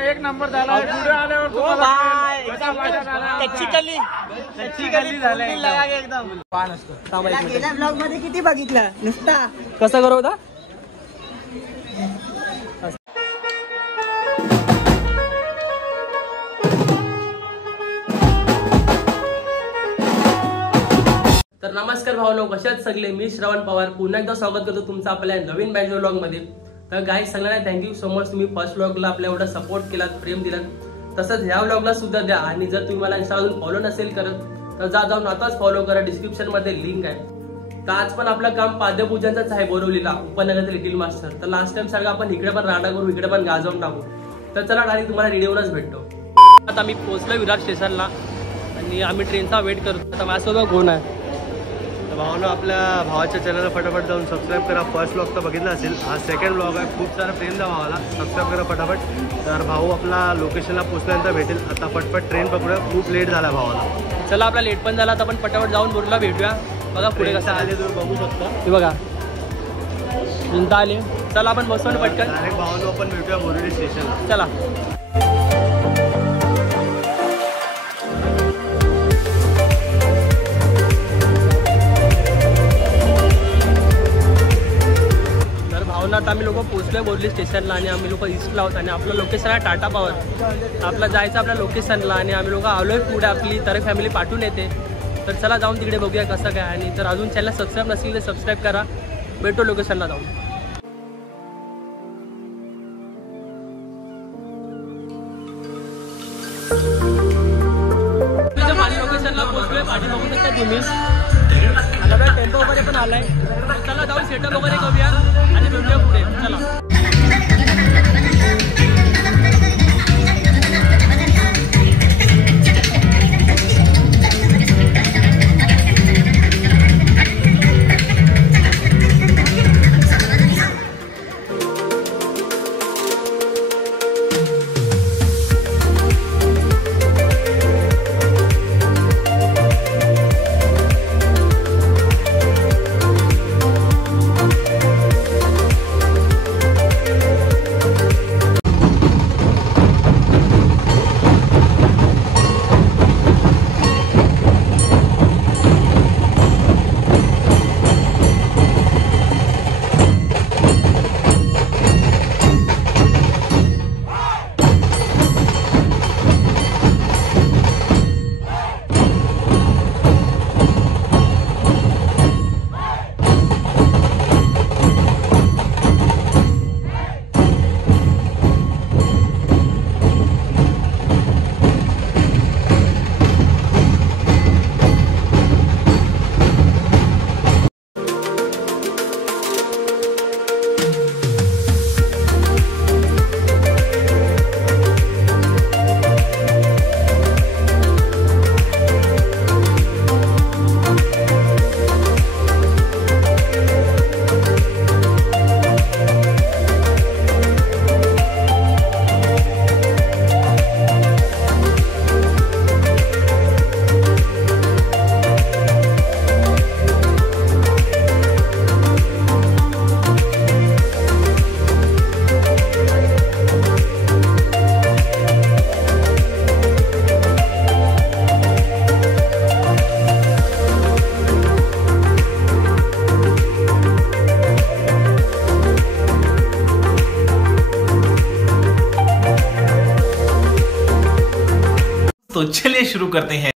एक नंबर झाला पुढे आल्यावर गेल्या ब्लॉग मध्ये किती बघितलं नुसता कसं करू होता. तर नमस्कार भावनो, कशात सगळे. मी श्रवण पवार पुन्हा एकदा स्वागत करतो तुमचं आपल्या नवीन बँजो व्लॉग मध्ये. तर गाईज सगळ्यांना थँक्यू सो मच, तुम्ही फर्स्ट व्लॉगला आपल्या एवढा सपोर्ट केलात, प्रेम दिलात. तसंच ह्या व्लॉगला सुद्धा द्या. आणि जर तुम्ही मला इंस्टाग्राम फॉलो नसेल करत तर जाऊन आताच फॉलो करा, डिस्क्रिप्शन मध्ये लिंक आहे. तर आज पण आपलं काम पाद्यपूजनच आहे बोरवलीला, उपनगरातील लिटिल मास्टर. तर लास्ट टाइम सगळं आपण इकडे पण राडा करू, इकडे पण गाजवून टाकू. तर चला डायरेक्ट तुम्हाला रेडिओवरच भेटतो. आता आम्ही पोहोचलो विरार स्टेशनला आणि आम्ही ट्रेनचा वेट करतो. आता माझ्यासोबत कोण आहे? भावानं आपल्या भावाच्या चॅनलला फटाफट जाऊन सबस्क्राईब करा. फर्स्ट ब्लॉग तर बघितला असेल, हा सेकंड ब्लॉग आहे. खूप सारा प्रेम द्या भावाला, सबस्क्राईब करा फटाफट. तर भाऊ आपला लोकेशनला पोहोचल्यानंतर भेटेल. आता पटपट ट्रेन पकडूया, खूप लेट झाला भावाला. चला आपला लेट पण झाला, तर आपण पटापट जाऊन बोरला भेटूया. बघा पुढे कसं आले तुम्ही बघू शकता, हे बघा चिंता आले. चला आपण बसवून पटकन डायरेक्ट भावानं आपण भेटूया बोरिवली स्टेशनला. चला. आता आम्ही लोक पोहोचलोय बोरवली स्टेशनला आणि आम्ही लोक ईस्टला आहोत. आणि आपलं लोकेशन आहे टाटा पॉवर. आपलं जायचं आपल्या लोकेशनला आणि आम्ही लोक आलोय पुढे. आपली तर फॅमिली पाठवून येते. तर चला जाऊन तिकडे बघूया कसं काय. आणि तर अजून चॅनल सबस्क्राईब नसेल तर सबस्क्राईब करा. भेटो लोकेशनला जाऊन. लोकेशनला पोहोचलोय, पाठी बघू शकता तुम्ही. आता टेम्पो वगैरे पण आलाय. चला जाऊन सेटअप वगैरे करूया आणि भेटूया पुढे. चला. तो चलिए शुरू करते हैं।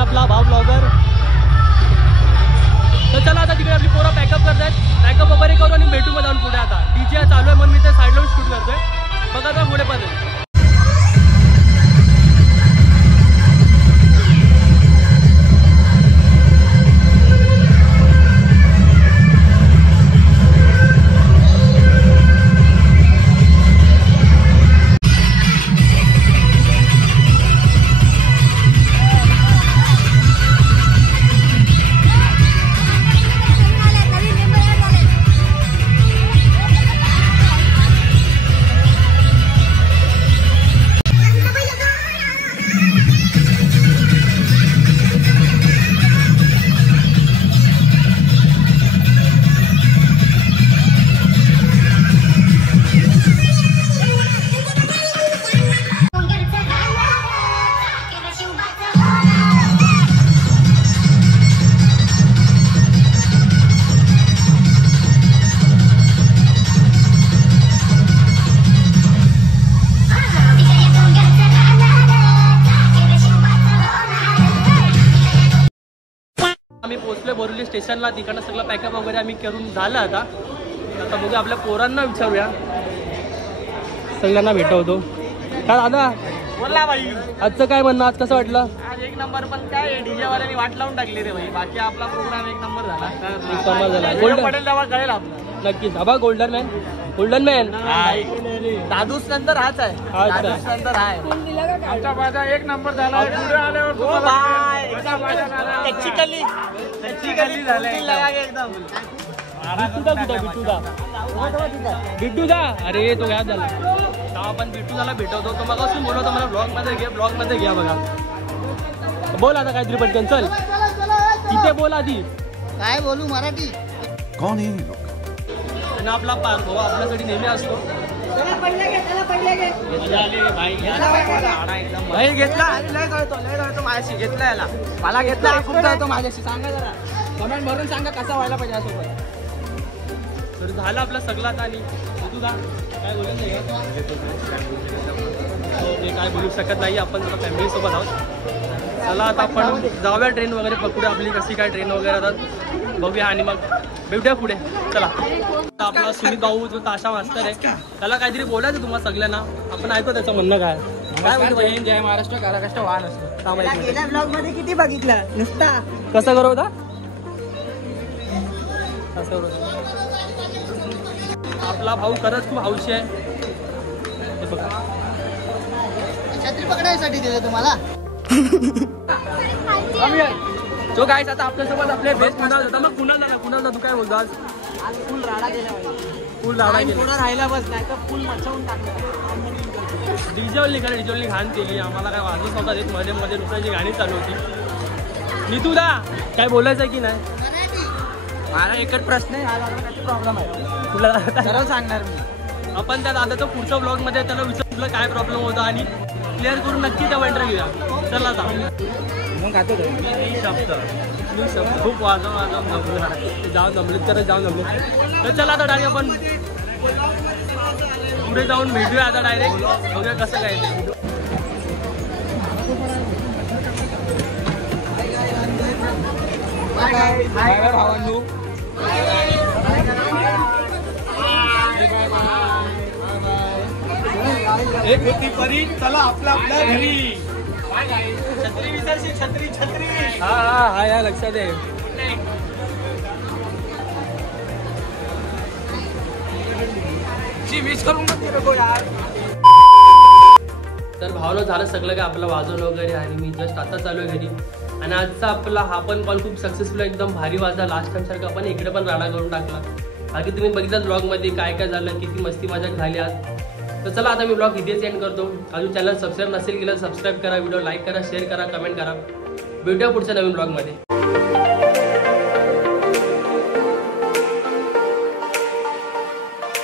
आपला भाव ब्लॉगर. तर चला आता तिकडे आपली पोरं पॅकअप करतायत. पॅकअप वगैरे करू आणि भेटू मग जाऊन पुढे. आता डीजे चालू आहे म्हणून मी ते साईडला शूट करतोय. बघा आता पुढे पर्यंत. आम्ही पोहोचलोय बोरिवली स्टेशनला. तिकडनं सगळं पॅकअप वगैरे आम्ही करून झालं. आता बघूया आपल्या पोरांना विचारूया. सगळ्यांना भेटवतो. काय दादा बोला भाई. आजचं काय म्हणणं? आज कसं वाटलं? आज एक नंबर. पण काय डीजे वाल्यांनी वाट लावून टाकली रे भाई. बाकी आपला प्रोग्राम एक नंबर झाला. एक नंबर झाला. गोल्डन पडेल तेव्हा कळेल आपलं. नक्कीच. आबा गोल्डन मॅन. गोल्डन मॅन दादूस नंतर हाच आहे. दादूस नंतर हाय. आमचा माझा एक नंबर झाला. पुढे आल्यावर टॅक्टिकली झालाय एकदम. बिट्टूदा अरे तो गायब झाला. तेव्हा आपण बिट्टूदाला भेटवतो. तो मग असून बोलवतो मला ब्लॉग मध्ये घे. ब्लॉग मध्ये घ्या. बघा बोल आता काहीतरी पटकन. चल तिथे बोल आधी. काय बोलू मराठी. कौन है ये लोग? आणि आपला पार भाऊ आपल्यासाठी नेहमी असतो. भाई घेतला. लय कळतो माझ्याशी. घेतला याला. मला घेतला. खूप कळतो माझ्याशी. सांगा जरा कमेंट भरून सांगा कसा व्हायला पाहिजे यासोबत. तर झालं आपलं सगळं आता. आणि तुझा काय बोलायचं मी काय बोलू शकत नाही. आपण जरा फॅमिलीसोबत आहोत. चला आता आपण जाऊया. ट्रेन वगैरे पकडूया. आपली कशी काय ट्रेन वगैरे आता बघूया आणि मग भेटूया पुढे. चला आपला सुमित भाऊ जो ताशा मास्तर आहे त्याला काहीतरी बोलायचं तुम्हाला सगळ्यांना. आपण ऐकतो त्याचं म्हणणं काय. काय बोलतो? जय महाराष्ट्र. काराकष्ट वाहन असतो. गेल्या ब्लॉग मध्ये किती बघितलं नुसता. कसं करू होता? कसं करू? आपला भाऊ खरंच खूप हौशी आहे. हे बघा छत्री पकडायसाठी दिलं तुम्हाला. जो गाईस आता आपल्यासोबत आपले बेस्ट कुणाल होता. मग कुणाल तू काय बोलतो? आज फुल राडा गेला फुल राडा गेला. पुढे राहिला बस. नाही तर फुल मचवून टाकलं. डीजेवरली घाण केली. आम्हाला काय वाजत नव्हता देत. मध्ये मध्ये दुसऱ्याची गाणी चालू होती. नितूदा काय बोलायचं की नाही? मला एकच प्रश्न आहे. आज आपला प्रॉब्लेम आहे तुला सरळ सांगणार मी. आपण त्या दादाचं पुढच्या ब्लॉग मध्ये त्याला विचारलं काय प्रॉब्लेम होता आणि क्लिअर करून नक्की त्या इंटरव्ह्यू घ्या. चला आता मग खातो मी शब्द खूप वाजव जाऊन जमलेत तर जाऊन जमलेत. तर चला आता डायरेक्ट आपण पुढे जाऊन भेटूया. आता डायरेक्ट बघूया कसं काय ते. भावांनो. एक होती परी. चला आपल्या आपल्या घरी. छत्री विसरशी. छत्री छत्री. हा या लक्षात आहे. मिस करून यार. तर भावना झालं सगळं काय आपलं वाजवणं वगैरे. आणि मी जस्ट आता चालू आहे घरी. आणि आजचा आपला हा पण कॉल खूप सक्सेसफुल एकदम भारी वाजला. लास्ट टाइम सारखं आपण इकडे पण राडा करून टाकला. बाकी तुम्ही बघितलं ब्लॉगमध्ये काय काय झालं. किती मस्ती मजाक झाली आज. तर चला आता मी ब्लॉग इथेच एंड करतो. अजून चॅनल सबस्क्राईब नसेल केलं सबस्क्राईब करा. व्हिडिओ लाईक करा, शेअर करा, कमेंट करा. भेटूया पुढच्या नवीन ब्लॉगमध्ये.